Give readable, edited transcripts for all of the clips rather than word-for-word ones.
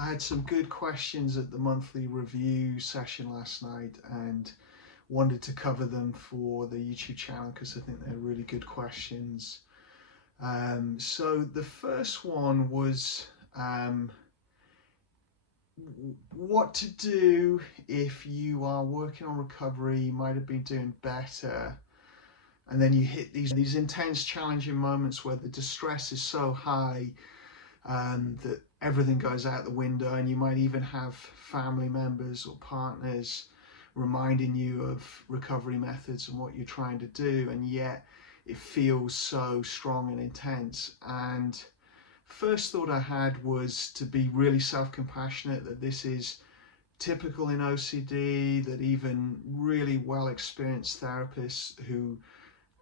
I had some good questions at the monthly review session last night and wanted to cover them for the YouTube channel because I think they're really good questions. So the first one was what to do if you are working on recovery, you might have been doing better, and then you hit these intense, challenging moments where the distress is so high that everything goes out the window, and you might even have family members or partners reminding you of recovery methods and what you're trying to do, and yet it feels so strong and intense. And first thought I had was to be really self-compassionate, that this is typical in OCD, that even really well experienced therapists who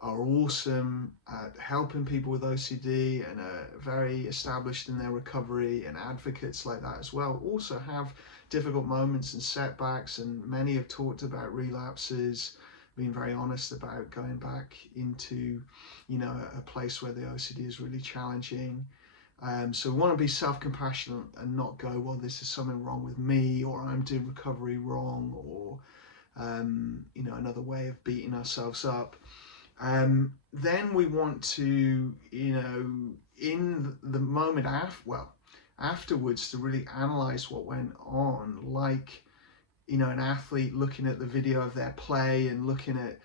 are awesome at helping people with OCD and are very established in their recovery, and advocates like that as well also have difficult moments and setbacks, and many have talked about relapses, being very honest about going back into a place where the OCD is really challenging. So we want to be self-compassionate and not go, well, this is something wrong with me, or I'm doing recovery wrong, or another way of beating ourselves up. Then we want to, in the moment afterwards, to really analyze what went on, like, an athlete looking at the video of their play and looking at,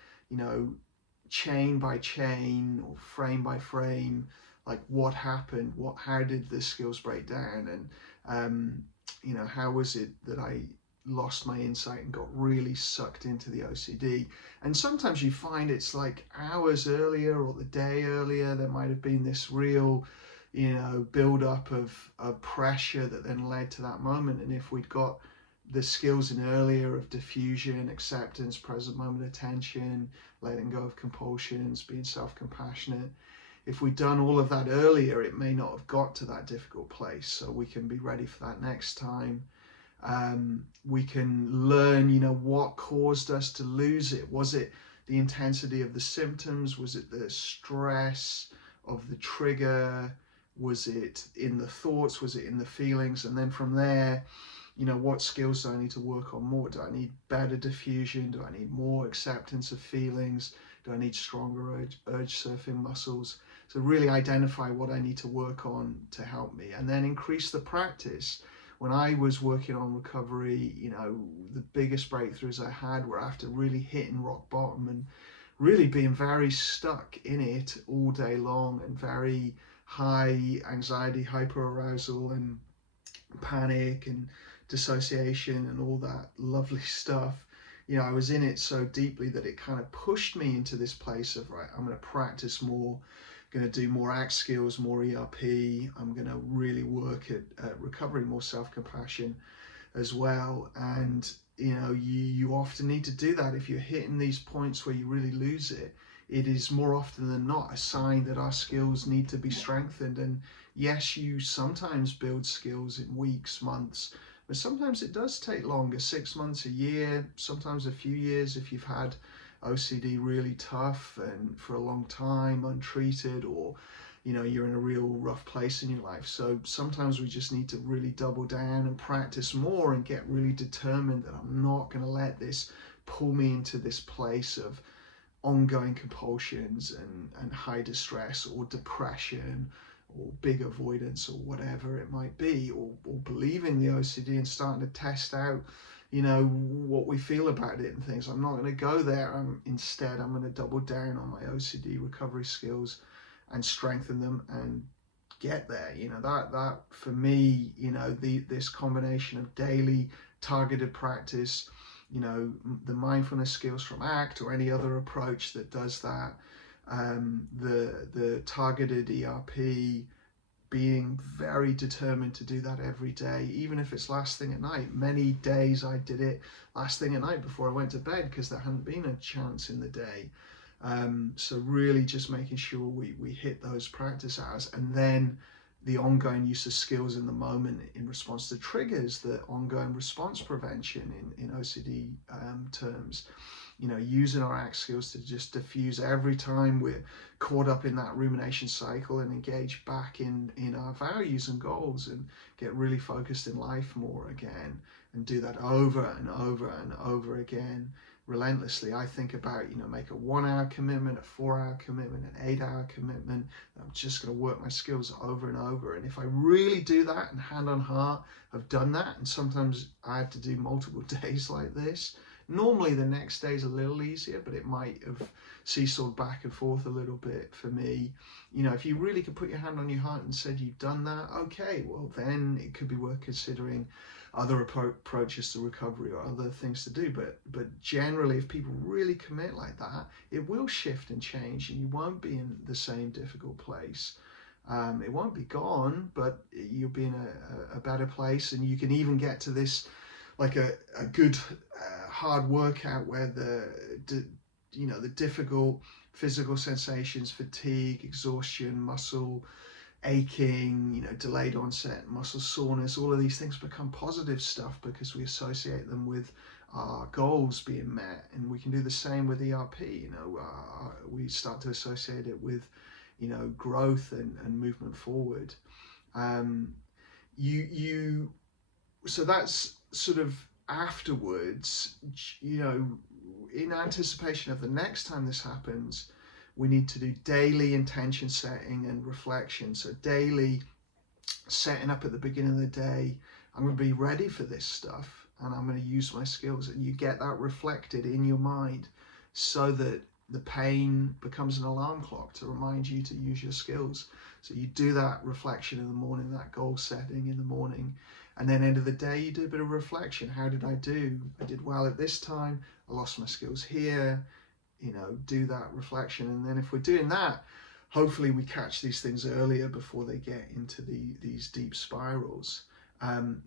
chain by chain or frame by frame, like what happened, how did the skills break down, and how was it that I lost my insight and got really sucked into the OCD. And sometimes you find it's like hours earlier or the day earlier, there might have been this real, build up of pressure that then led to that moment. And if we'd got the skills in earlier of diffusion, acceptance, present moment attention, letting go of compulsions, being self-compassionate, if we'd done all of that earlier, it may not have got to that difficult place. So we can be ready for that next time. We can learn, what caused us to lose it. Was it the intensity of the symptoms? Was it the stress of the trigger? Was it in the thoughts? Was it in the feelings? And then from there, what skills do I need to work on more? Do I need better diffusion? Do I need more acceptance of feelings? Do I need stronger urge surfing muscles? So really identify what I need to work on to help me, and then increase the practice. When I was working on recovery, the biggest breakthroughs I had were after really hitting rock bottom and really being very stuck in it all day long, and very high anxiety, hyperarousal, and panic and dissociation and all that lovely stuff. I was in it so deeply that it kind of pushed me into this place of, right, I'm going to practice more, going to do more ACT skills, more ERP. I'm going to really work at recovery, more self-compassion as well. And you often need to do that. If you're hitting these points where you really lose it, it is more often than not a sign that our skills need to be strengthened. And yes, you sometimes build skills in weeks, months, but sometimes it does take longer, 6 months, a year, sometimes a few years if you've had OCD really tough and for a long time untreated, or you're in a real rough place in your life. So sometimes we just need to really double down and practice more and get really determined that I'm not going to let this pull me into this place of ongoing compulsions and high distress or depression or big avoidance or whatever it might be, or believing the OCD and starting to test out what we feel about it and things. I'm not going to go there. Instead, I'm going to double down on my OCD recovery skills and strengthen them and get there. That for me, this combination of daily targeted practice, the mindfulness skills from ACT or any other approach that does that, the targeted ERP, being very determined to do that every day, even if it's last thing at night. Many days I did it last thing at night before I went to bed because there hadn't been a chance in the day. So really just making sure we hit those practice hours, and then the ongoing use of skills in the moment in response to triggers, the ongoing response prevention in OCD terms. You know, using our ACT skills to just diffuse every time we're caught up in that rumination cycle and engage back in our values and goals and get really focused in life more again, and do that over and over and over again relentlessly. I think about, you know, make a 1 hour commitment, a 4 hour commitment, an 8 hour commitment. I'm just going to work my skills over and over. And if I really do that, and hand on heart, I've done that, and sometimes I have to do multiple days like this. Normally the next day is a little easier, but it might have seesawed back and forth a little bit for me. You know, if you really could put your hand on your heart and said you've done that, okay, well then it could be worth considering other approaches to recovery or other things to do. But generally, if people really commit like that, it will shift and change, and you won't be in the same difficult place. It won't be gone, but you'll be in a better place, and you can even get to this, like a good hard workout where the difficult physical sensations, fatigue, exhaustion, muscle aching, you know, delayed onset muscle soreness, all of these things become positive stuff because we associate them with our goals being met. And we can do the same with ERP. You know, we start to associate it with, you know, growth and movement forward. So that's sort of afterwards, you know, in anticipation of the next time this happens, we need to do daily intention setting and reflection. So daily setting up at the beginning of the day, I'm going to be ready for this stuff and I'm going to use my skills, and you get that reflected in your mind so that the pain becomes an alarm clock to remind you to use your skills. So you do that reflection in the morning, that goal setting in the morning, and then end of the day you do a bit of reflection. How did I do? I did well at this time, I lost my skills here. You know, do that reflection. And then if we're doing that, hopefully we catch these things earlier before they get into these deep spirals.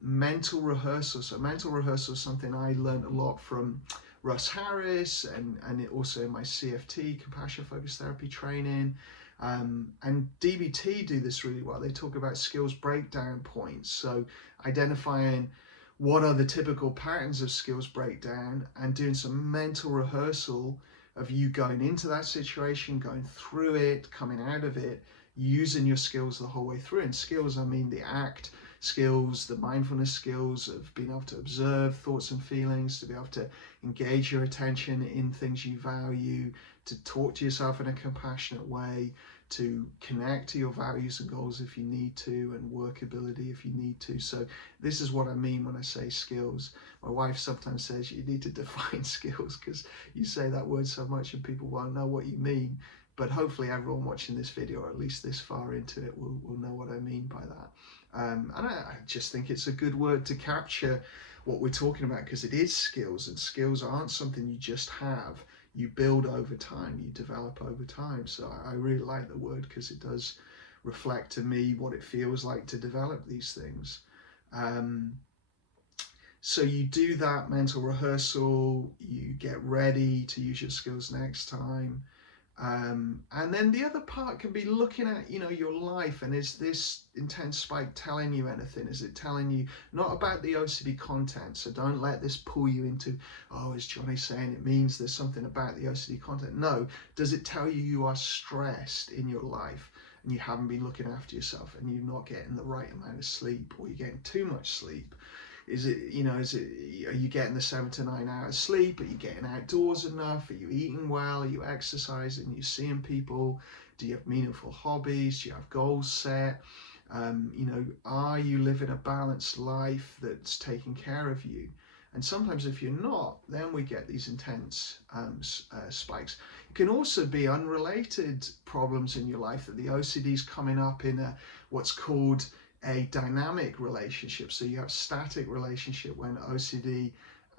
Mental rehearsal. So mental rehearsal is something I learned a lot from Russ Harris, and it also in my CFT, compassion focused therapy training. And DBT do this really well. They talk about skills breakdown points. So identifying what are the typical patterns of skills breakdown and doing some mental rehearsal of you going into that situation, going through it, coming out of it, using your skills the whole way through. And skills, I mean the ACT skills, the mindfulness skills of being able to observe thoughts and feelings, to be able to engage your attention in things you value, to talk to yourself in a compassionate way, to connect to your values and goals if you need to, and workability if you need to. So this is what I mean when I say skills. My wife sometimes says you need to define skills because you say that word so much and people won't know what you mean. But hopefully everyone watching this video, or at least this far into it, will know what I mean by that. And I just think it's a good word to capture what we're talking about, because it is skills, and skills aren't something you just have. You build over time, you develop over time. So I really like the word because it does reflect to me what it feels like to develop these things. So you do that mental rehearsal, you get ready to use your skills next time. And then the other part can be looking at, you know, your life, and is this intense spike telling you anything? Is it telling you not about the OCD content? So don't let this pull you into, oh, is Johnny saying it means there's something about the OCD content? No. Does it tell you are stressed in your life and you haven't been looking after yourself and you're not getting the right amount of sleep, or you're getting too much sleep? Is it, you know, are you getting the 7 to 9 hours sleep? Are you getting outdoors enough? Are you eating well? Are you exercising? Are you seeing people? Do you have meaningful hobbies? Do you have goals set? You know, are you living a balanced life that's taking care of you? And sometimes if you're not, then we get these intense spikes. It can also be unrelated problems in your life, that the OCD is coming up in what's called a dynamic relationship. So you have static relationship when OCD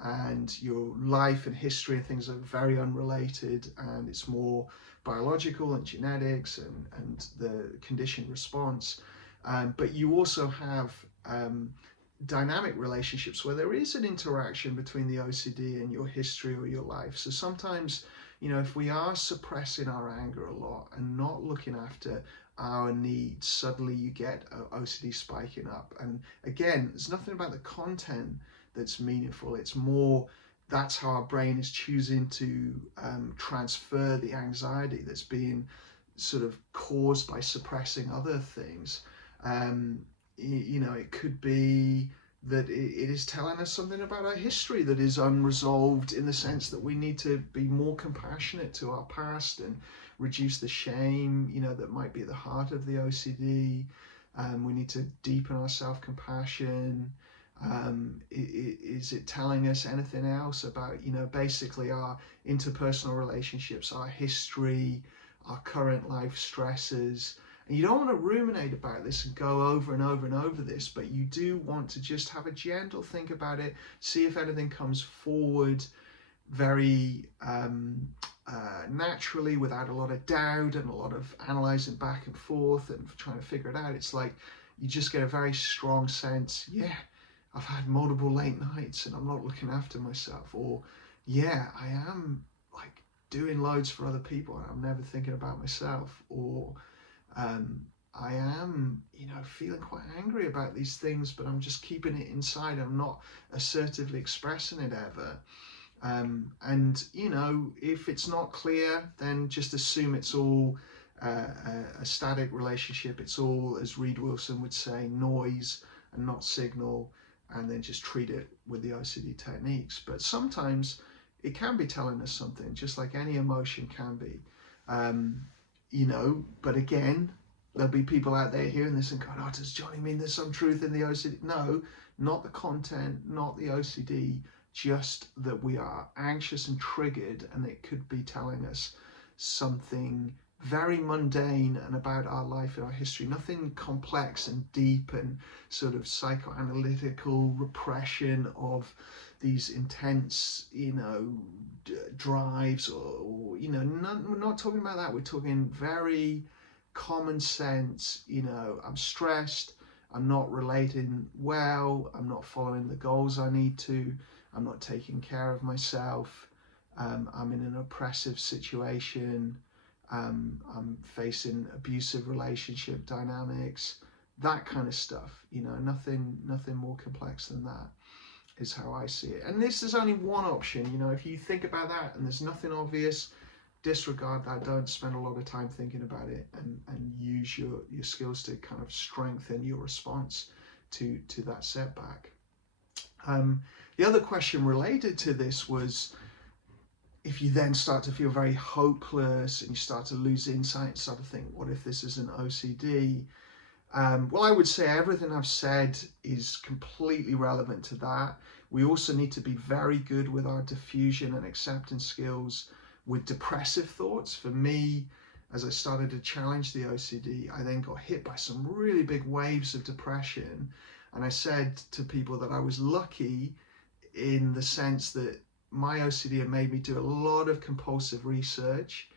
and your life and history and things are very unrelated, and it's more biological and genetics and the conditioned response. But you also have dynamic relationships where there is an interaction between the OCD and your history or your life. So sometimes, you know, if we are suppressing our anger a lot and not looking after our needs, suddenly you get OCD spiking up. And again, there's nothing about the content that's meaningful. It's more that's how our brain is choosing to transfer the anxiety that's being sort of caused by suppressing other things. It could be that it is telling us something about our history that is unresolved, in the sense that we need to be more compassionate to our past and reduce the shame, that might be at the heart of the OCD. We need to deepen our self-compassion. Is it telling us anything else about, basically our interpersonal relationships, our history, our current life stresses? And you don't want to ruminate about this and go over and over and over this, but you do want to just have a gentle think about it, see if anything comes forward very naturally, without a lot of doubt and a lot of analysing back and forth and trying to figure it out. It's like you just get a very strong sense, yeah, I've had multiple late nights and I'm not looking after myself, or yeah, I am like doing loads for other people and I'm never thinking about myself, or I am, feeling quite angry about these things, but I'm just keeping it inside. I'm not assertively expressing it ever. And if it's not clear, then just assume it's all a static relationship. It's all, as Reed Wilson would say, noise and not signal, and then just treat it with the OCD techniques. But sometimes it can be telling us something, just like any emotion can be. But again, there'll be people out there hearing this and going, oh, does Johnny mean there's some truth in the OCD? No, not the content, not the OCD, just that we are anxious and triggered, and it could be telling us something very mundane and about our life and our history, nothing complex and deep and sort of psychoanalytical repression of these intense, drives, or we're not talking about that. We're talking very common sense, I'm stressed, I'm not relating well, I'm not following the goals I need to, I'm not taking care of myself, I'm in an oppressive situation, I'm facing abusive relationship dynamics, that kind of stuff, nothing more complex than that is how I see it. And this is only one option. If you think about that and there's nothing obvious, disregard that. Don't spend a lot of time thinking about it, and use your skills to kind of strengthen your response to that setback. The other question related to this was, if you then start to feel very hopeless and you start to lose insight and start to think, what if this is an OCD? Well, I would say everything I've said is completely relevant to that. We also need to be very good with our diffusion and acceptance skills with depressive thoughts. For me, as I started to challenge the OCD, I then got hit by some really big waves of depression. And I said to people that I was lucky in the sense that my OCD had made me do a lot of compulsive research,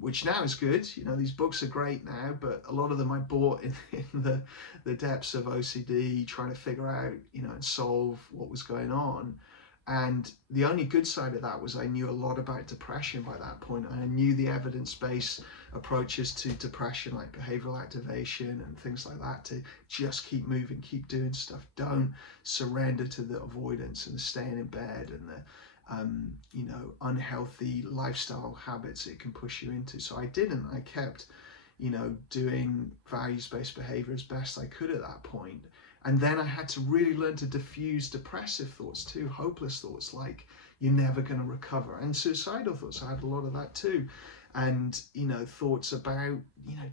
which now is good. These books are great now, but a lot of them I bought in the depths of OCD, trying to figure out, and solve what was going on. And the only good side of that was I knew a lot about depression by that point. I knew the evidence-based approaches to depression, like behavioral activation and things like that, to just keep moving, keep doing stuff. Don't surrender to the avoidance and the staying in bed and the unhealthy lifestyle habits it can push you into. So I didn't. I kept, doing values-based behavior as best I could at that point. And then I had to really learn to diffuse depressive thoughts too, hopeless thoughts like you're never going to recover, and suicidal thoughts. I had a lot of that too. And, thoughts about,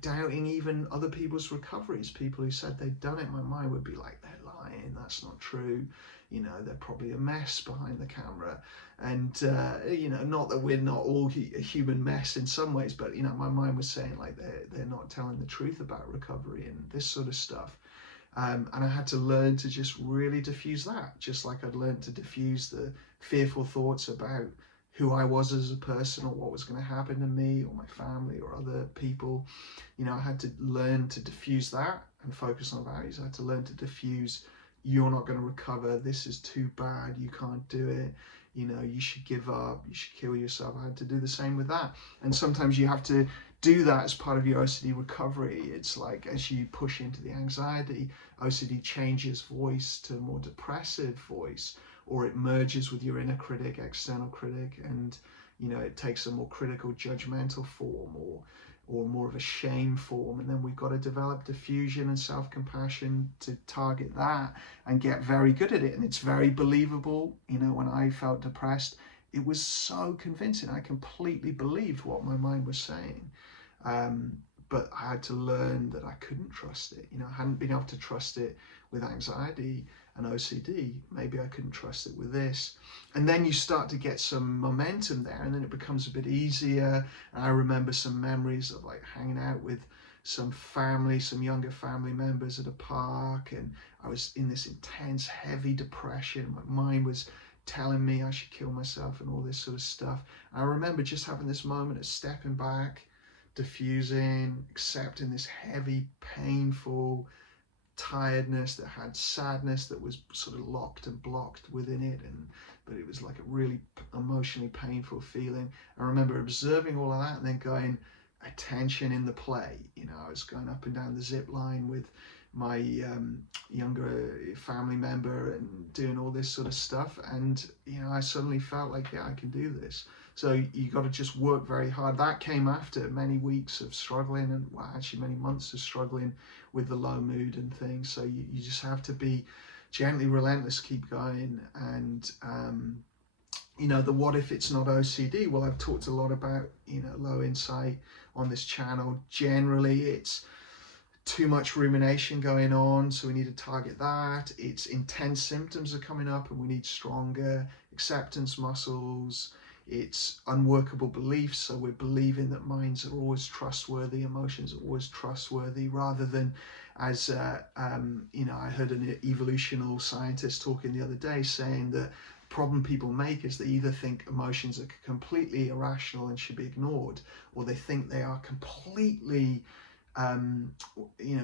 doubting even other people's recoveries. People who said they'd done it, my mind would be like, they're lying, that's not true. They're probably a mess behind the camera. And, not that we're not all a human mess in some ways, but, my mind was saying like they're not telling the truth about recovery and this sort of stuff. And I had to learn to just really diffuse that, just like I'd learned to diffuse the fearful thoughts about who I was as a person or what was going to happen to me or my family or other people. I had to learn to diffuse that and focus on values. I had to learn to diffuse, you're not going to recover, this is too bad, you can't do it, you should give up, you should kill yourself. I had to do the same with that. And sometimes you have to do that as part of your OCD recovery. It's like as you push into the anxiety, OCD changes voice to a more depressive voice, or it merges with your inner critic, external critic, and it takes a more critical, judgmental form, or more of a shame form. And then we've got to develop diffusion and self-compassion to target that and get very good at it. And it's very believable. When I felt depressed, it was so convincing. I completely believed what my mind was saying. But I had to learn that I couldn't trust it. I hadn't been able to trust it with anxiety and OCD. Maybe I couldn't trust it with this. And then you start to get some momentum there, and then it becomes a bit easier. And I remember some memories of like hanging out with some younger family members at a park, and I was in this intense, heavy depression. My mind was telling me I should kill myself and all this sort of stuff. And I remember just having this moment of stepping back, diffusing, accepting this heavy, painful tiredness that had sadness that was sort of locked and blocked within it, but it was like a really emotionally painful feeling. I remember observing all of that and then going, attention in the play. I was going up and down the zip line with my younger family member and doing all this sort of stuff, and I suddenly felt like, yeah, I can do this. So you got to just work very hard. That came after many weeks of struggling, and actually many months of struggling with the low mood and things. So you just have to be gently relentless, keep going. And the what if it's not OCD? Well, I've talked a lot about low insight on this channel. Generally it's too much rumination going on, so we need to target that. It's intense symptoms are coming up and we need stronger acceptance muscles. It's unworkable beliefs, so we're believing that minds are always trustworthy, emotions are always trustworthy, rather than as I heard an evolutional scientist talking the other day saying that problem people make is they either think emotions are completely irrational and should be ignored, or they think they are completely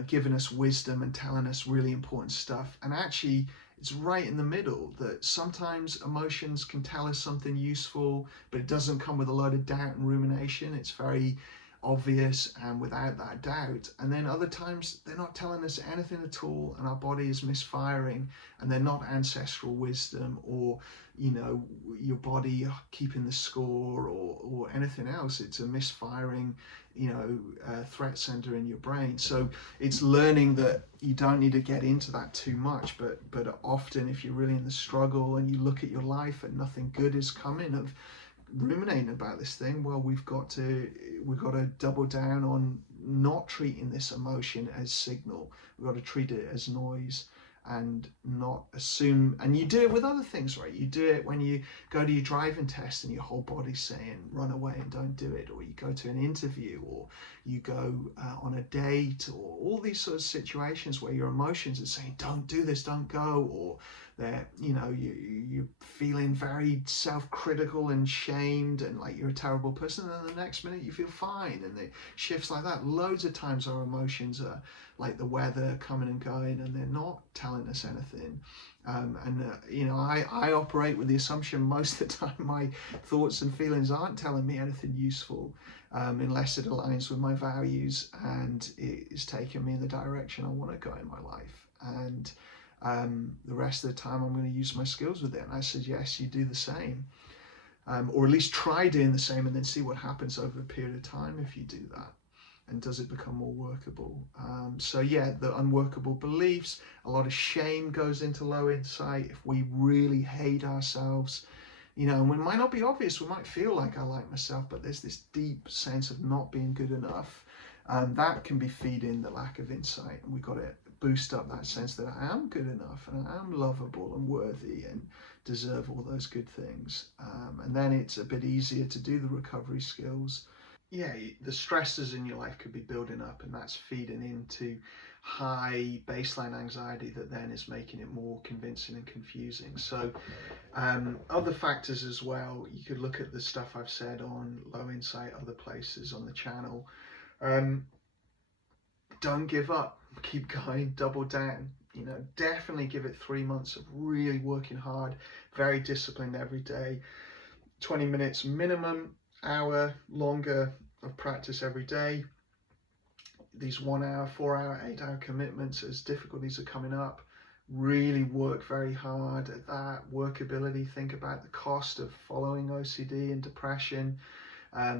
giving us wisdom and telling us really important stuff. And actually it's right in the middle, that sometimes emotions can tell us something useful, but it doesn't come with a load of doubt and rumination. It's very obvious and without that doubt. And then other times they're not telling us anything at all, and our body is misfiring, and they're not ancestral wisdom or your body keeping the score or anything else. It's a misfiring threat center in your brain. So it's learning that you don't need to get into that too much, but often if you're really in the struggle and you look at your life and nothing good is coming of ruminating about this thing, well, we've got to double down on not treating this emotion as signal. We've got to treat it as noise and not assume. And you do it with other things, right? You do it when you go to your driving test and your whole body's saying run away and don't do it, or you go to an interview, or you go on a date, or all these sort of situations where your emotions are saying don't do this, don't go, or that you're feeling very self-critical and shamed and like you're a terrible person, and then the next minute you feel fine, and it shifts like that. Loads of times our emotions are like the weather coming and going, and they're not telling us anything. I operate with the assumption most of the time my thoughts and feelings aren't telling me anything useful, unless it aligns with my values and it is taking me in the direction I want to go in my life. And the rest of the time I'm going to use my skills with it, and I suggest you do the same, or at least try doing the same, and then see what happens over a period of time if you do that, and does it become more workable. So yeah, the unworkable beliefs, a lot of shame goes into low insight. If we really hate ourselves, and it might not be obvious, we might feel like I like myself, but there's this deep sense of not being good enough, that can be feeding the lack of insight, and we've got to boost up that sense that I am good enough and I am lovable and worthy and deserve all those good things. And then it's a bit easier to do the recovery skills. Yeah, the stresses in your life could be building up, and that's feeding into high baseline anxiety that then is making it more convincing and confusing. So other factors as well, you could look at the stuff I've said on low insight, other places on the channel. Don't give up, keep going, double down. definitely give it 3 months of really working hard, very disciplined every day, 20 minutes minimum, hour longer of practice every day. These 1 hour, 4 hour, 8 hour commitments, as difficulties are coming up, really work very hard at that. Workability, think about the cost of following OCD and depression.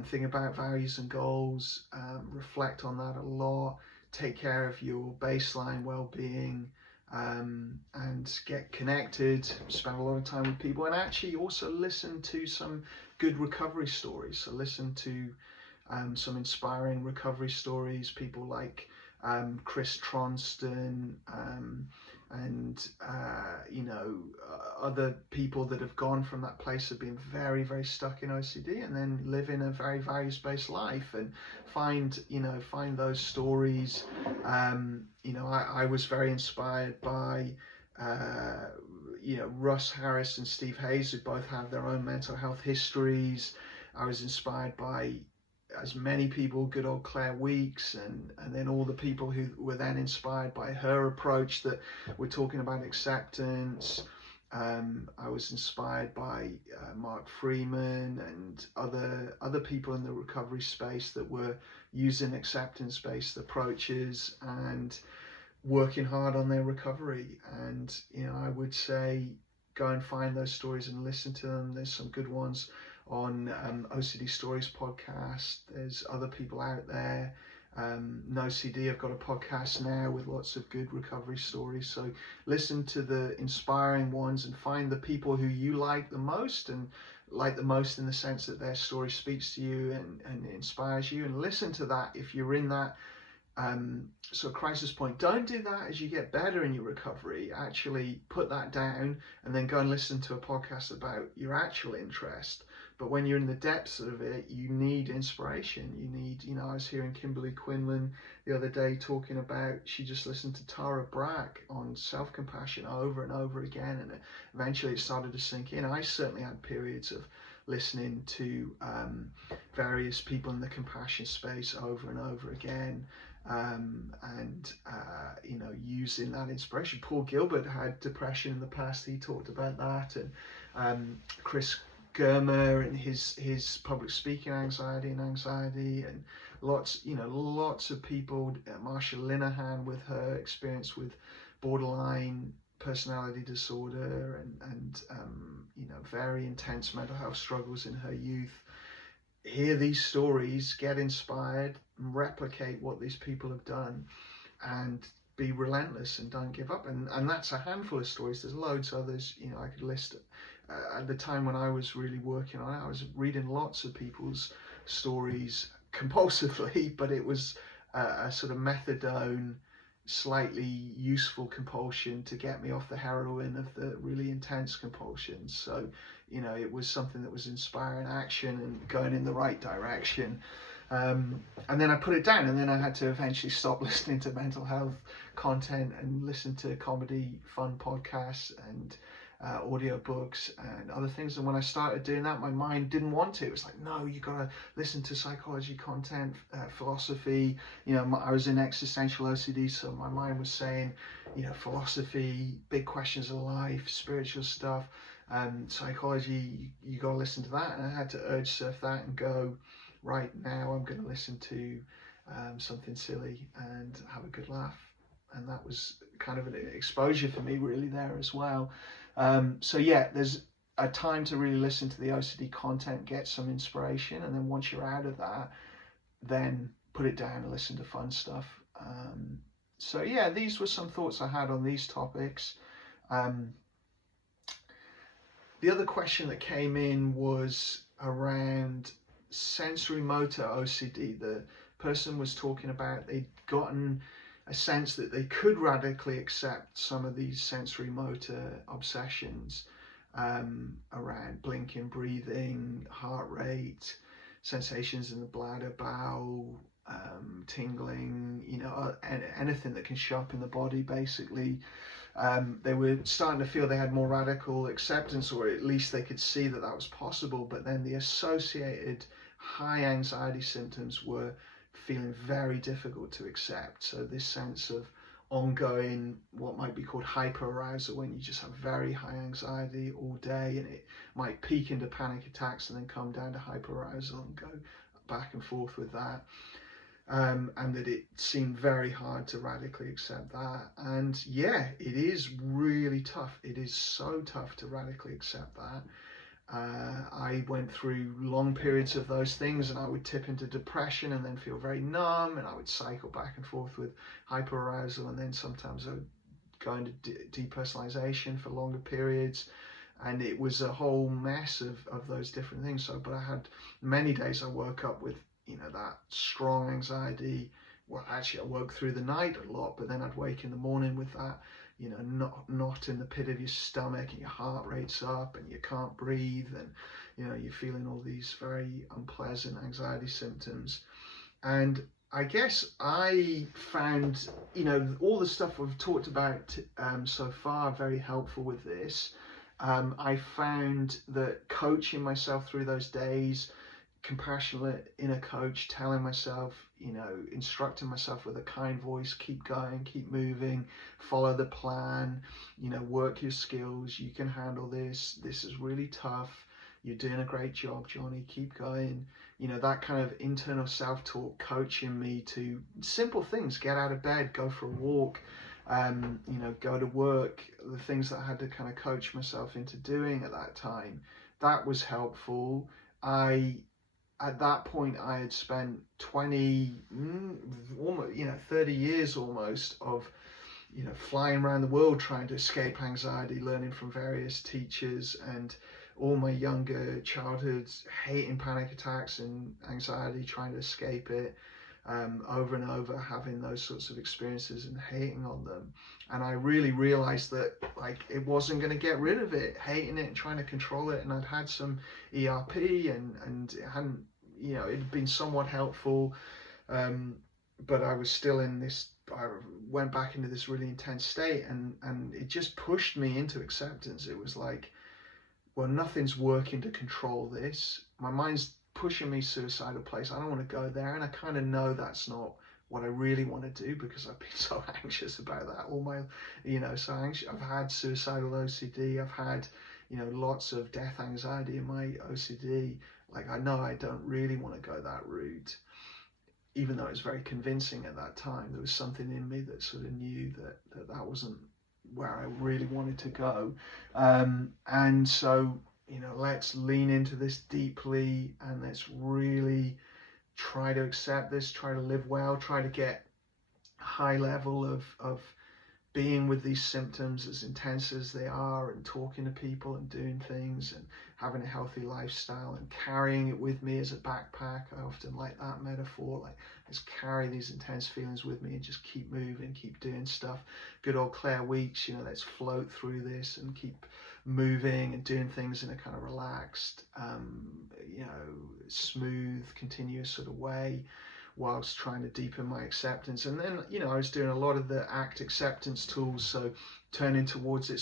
Think about values and goals, reflect on that a lot, take care of your baseline well-being, and get connected, spend a lot of time with people, and actually also listen to some good recovery stories. So listen to some inspiring recovery stories, people like Chris Tronston, and other people that have gone from that place of being very, very stuck in OCD and then live in a very values-based life, and find those stories. I was very inspired by Russ Harris and Steve Hayes, who both have their own mental health histories. I was inspired by, as many people, good old Claire Weeks, and then all the people who were then inspired by her approach that we're talking about acceptance. I was inspired by Mark Freeman and other people in the recovery space that were using acceptance-based approaches and working hard on their recovery. And I would say go and find those stories and listen to them. There's some good ones on OCD Stories podcast. There's other people out there. No CD, I've got a podcast now with lots of good recovery stories. So listen to the inspiring ones and find the people who you like the most, and like the most in the sense that their story speaks to you and inspires you, and listen to that if you're in that crisis point. Don't do that as you get better in your recovery. Actually put that down and then go and listen to a podcast about your actual interest. But when you're in the depths of it, you need inspiration. You need, I was hearing Kimberly Quinlan the other day talking about, she just listened to Tara Brach on self-compassion over and over again, and eventually it started to sink in. I certainly had periods of listening to various people in the compassion space over and over again, using that inspiration. Paul Gilbert had depression in the past. He talked about that, and Chris Germer and his public speaking anxiety, and lots of people. Marsha Linehan with her experience with borderline personality disorder and very intense mental health struggles in her youth. Hear these stories, get inspired, replicate what these people have done, and be relentless and don't give up. And that's a handful of stories. There's loads others I could list. At the time when I was really working on it, I was reading lots of people's stories compulsively, but it was a sort of methadone, slightly useful compulsion to get me off the heroin of the really intense compulsions. So it was something that was inspiring action and going in the right direction. And then I put it down, and then I had to eventually stop listening to mental health content and listen to comedy fun podcasts and audiobooks and other things. And when I started doing that, my mind didn't want to. It was like, no, you gotta listen to psychology content, philosophy. I was in existential OCD, so my mind was saying, philosophy, big questions of life, spiritual stuff, psychology, you gotta listen to that. And I had to urge surf that and go, right, now I'm gonna listen to something silly and have a good laugh. And that was kind of an exposure for me really there as well. There's a time to really listen to the OCD content, get some inspiration, and then once you're out of that, then put it down and listen to fun stuff. These were some thoughts I had on these topics. The other question that came in was around sensory motor OCD. The person was talking about they'd gotten a sense that they could radically accept some of these sensory motor obsessions around blinking, breathing, heart rate, sensations in the bladder, bowel, tingling, anything that can show up in the body basically. They were starting to feel they had more radical acceptance, or at least they could see that that was possible, but then the associated high anxiety symptoms were feeling very difficult to accept. So this sense of ongoing, what might be called hyperarousal, when you just have very high anxiety all day, and it might peak into panic attacks and then come down to hyperarousal and go back and forth with that. And that it seemed very hard to radically accept that. And yeah, it is really tough. It is so tough to radically accept that. I went through long periods of those things, and I would tip into depression and then feel very numb, and I would cycle back and forth with hyperarousal, and then sometimes I would go into depersonalization for longer periods. And it was a whole mess of those different things. So, but I had many days I woke up with, that strong anxiety. Well, actually, I woke through the night a lot, but then I'd wake in the morning with that, knot in the pit of your stomach, and your heart rate's up, and you can't breathe, and you're feeling all these very unpleasant anxiety symptoms. And I guess I found, all the stuff we've talked about so far very helpful with this. I found that coaching myself through those days, compassionate inner coach, telling myself, instructing myself with a kind voice, keep going, keep moving, follow the plan, work your skills, you can handle this is really tough, you're doing a great job, Johnny, keep going. That kind of internal self-talk, coaching me to simple things, get out of bed, go for a walk, go to work, the things that I had to kind of coach myself into doing at that time. That was helpful. At that point, I had spent 30 years almost of, flying around the world trying to escape anxiety, learning from various teachers, and all my younger childhoods hating panic attacks and anxiety, trying to escape it, over and over, having those sorts of experiences and hating on them. And I really realized that it wasn't going to get rid of it, hating it and trying to control it. And I'd had some ERP, and it hadn't, it had been somewhat helpful, but I was still in this, I went back into this really intense state, and it just pushed me into acceptance. It was like, well, nothing's working to control this. My mind's pushing me suicidal place. I don't want to go there, and I kind of know that's not what I really want to do, because I've been so anxious about that all my, so anxious. I've had suicidal OCD. I've had, lots of death anxiety in my OCD. I know I don't really want to go that route, even though it was very convincing at that time. There was something in me that sort of knew that wasn't where I really wanted to go. And so, let's lean into this deeply, and let's really try to accept this, try to live well, try to get a high level of being with these symptoms as intense as they are, and talking to people and doing things and having a healthy lifestyle and carrying it with me as a backpack. I often like that metaphor, let's carry these intense feelings with me and just keep moving, keep doing stuff. Good old Claire Weeks, let's float through this and keep moving and doing things in a kind of relaxed, smooth, continuous sort of way, whilst trying to deepen my acceptance. And then, I was doing a lot of the ACT acceptance tools, so turning towards it,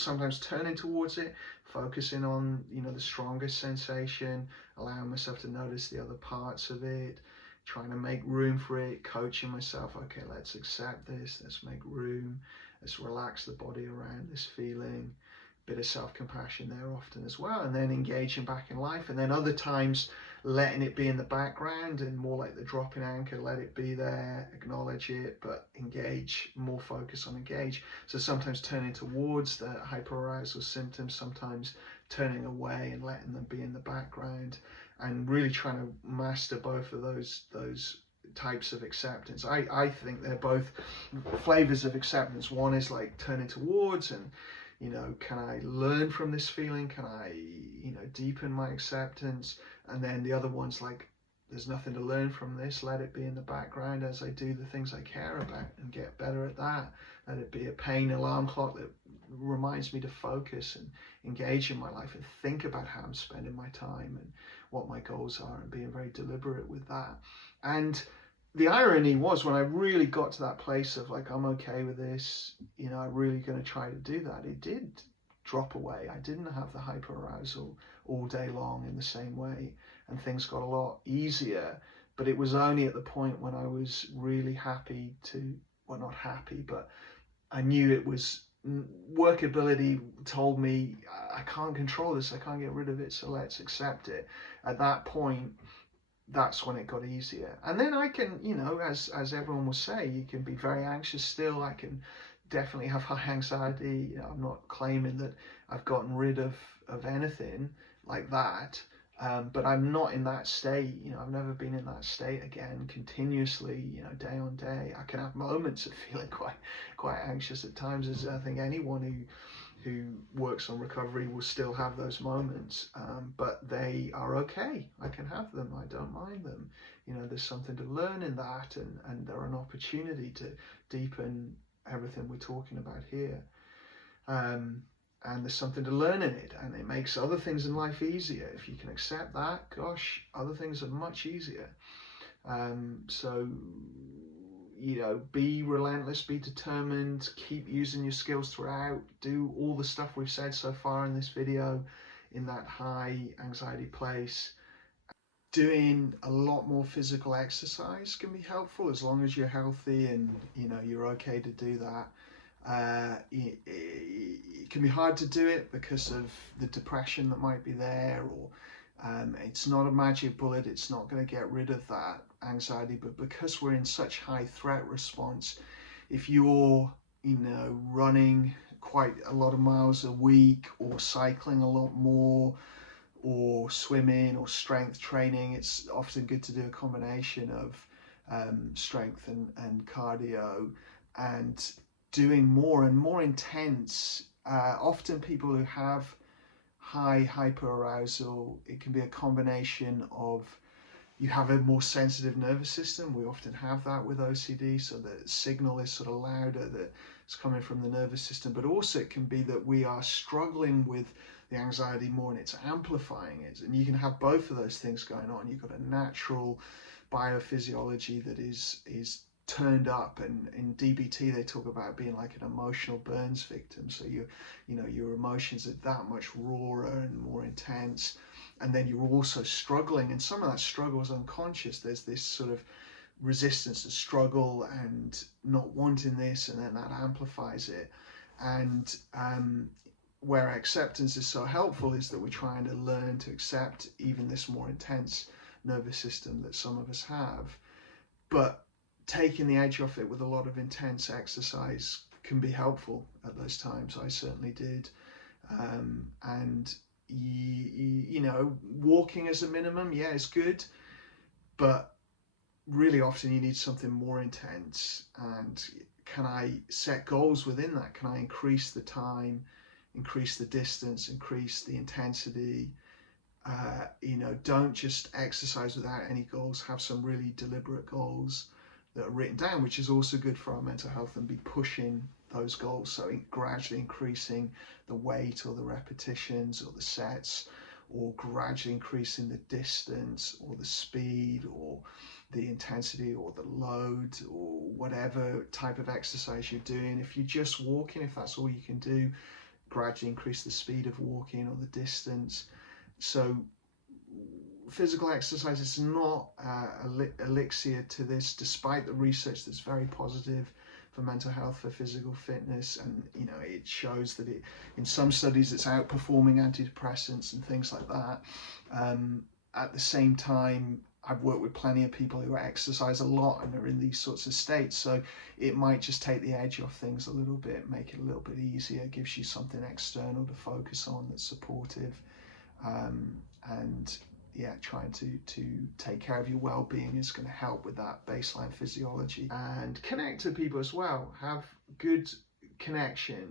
focusing on, the strongest sensation, allowing myself to notice the other parts of it, trying to make room for it, coaching myself, okay, let's accept this, let's make room, let's relax the body around this feeling. Bit of self-compassion there often as well, and then engaging back in life. And then other times letting it be in the background, and more like the dropping anchor, let it be there, acknowledge it, but engage, more focus on engage. So sometimes turning towards the hyperarousal symptoms, sometimes turning away and letting them be in the background, and really trying to master both of those types of acceptance. I think they're both flavors of acceptance. One is turning towards, and can I learn from this feeling? Can I, deepen my acceptance? And then the other one's there's nothing to learn from this. Let it be in the background as I do the things I care about and get better at that. Let it be a pain alarm clock that reminds me to focus and engage in my life and think about how I'm spending my time and what my goals are, and being very deliberate with that. And the irony was, when I really got to that place of I'm okay with this, I'm really going to try to do that, it did drop away. I didn't have the hyperarousal all day long in the same way, and things got a lot easier. But it was only at the point when I was really happy to, well, not happy, but I knew it was workability told me I can't control this, I can't get rid of it, so let's accept it. At that point, that's when it got easier. And then I can, as everyone will say, you can be very anxious still. I can definitely have high anxiety. I'm not claiming that I've gotten rid of anything like that. But I'm not in that state. I've never been in that state again continuously, day on day. I can have moments of feeling quite anxious at times, as I think anyone who works on recovery will still have those moments, but they are okay. I can have them. I don't mind them. There's something to learn in that, and they're an opportunity to deepen everything we're talking about here. And there's something to learn in it, and it makes other things in life easier. If you can accept that, gosh, other things are much easier. So be relentless, be determined, keep using your skills throughout, do all the stuff we've said so far in this video in that high anxiety place. Doing a lot more physical exercise can be helpful as long as you're healthy and you're okay to do that. It can be hard to do it because of the depression that might be there, or it's not a magic bullet. It's not going to get rid of that anxiety, but because we're in such high threat response, if you're running quite a lot of miles a week, or cycling a lot more, or swimming, or strength training, it's often good to do a combination of strength and cardio, and doing more and more intense. Often people who have high hyperarousal, it can be a combination of, you have a more sensitive nervous system. We often have that with OCD, so the signal is sort of louder, that it's coming from the nervous system. But also it can be that we are struggling with the anxiety more and it's amplifying it. And you can have both of those things going on. You've got a natural biophysiology that is turned up, and in DBT they talk about being like an emotional burns victim. So your emotions are that much rawer and more intense, and then you're also struggling, and some of that struggle is unconscious. There's this sort of resistance to struggle and not wanting this, and then that amplifies it. And where acceptance is so helpful is that we're trying to learn to accept even this more intense nervous system that some of us have, but taking the edge off it with a lot of intense exercise can be helpful at those times. I certainly did. And walking as a minimum, yeah, is good, but really often you need something more intense. And can I set goals within that? Can I increase the time, increase the distance, increase the intensity? Don't just exercise without any goals. Have some really deliberate goals that are written down, which is also good for our mental health, and be pushing those goals. So gradually increasing the weight, or the repetitions, or the sets, or gradually increasing the distance, or the speed, or the intensity, or the load, or whatever type of exercise you're doing. If you're just walking, if that's all you can do, gradually increase the speed of walking, or the distance. So physical exercise is not elixir to this, despite the research that's very positive for mental health, for physical fitness. And it shows that in some studies it's outperforming antidepressants and things like that. At the same time, I've worked with plenty of people who exercise a lot and are in these sorts of states, so it might just take the edge off things a little bit, make it a little bit easier, gives you something external to focus on that's supportive. And yeah, trying to take care of your well-being is going to help with that baseline physiology. And connect to people as well. Have good connection,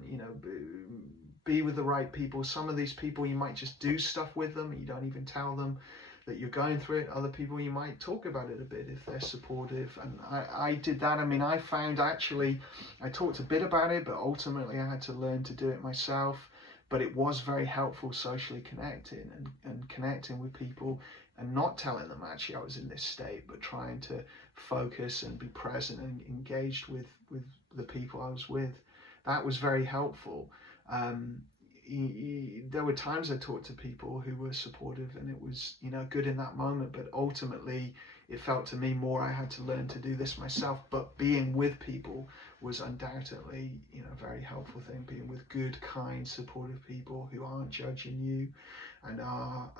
be with the right people. Some of these people you might just do stuff with them, you don't even tell them that you're going through it. Other people you might talk about it a bit if they're supportive. And I did that. I mean, I found actually I talked a bit about it, but ultimately I had to learn to do it myself. But it was very helpful socially connecting and connecting with people, and not telling them actually I was in this state, but trying to focus and be present and engaged with the people I was with. That was very helpful. There were times I talked to people who were supportive, and it was good in that moment, but ultimately it felt to me more I had to learn to do this myself, but being with people was undoubtedly, a very helpful thing. Being with good, kind, supportive people who aren't judging you and are,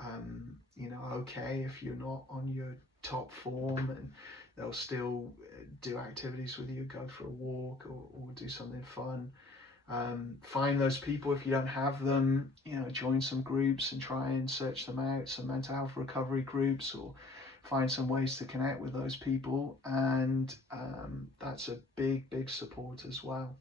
okay if you're not on your top form, and they'll still do activities with you, go for a walk or do something fun. Find those people if you don't have them, join some groups and try and search them out, some mental health recovery groups, or find some ways to connect with those people. And that's a big support as well.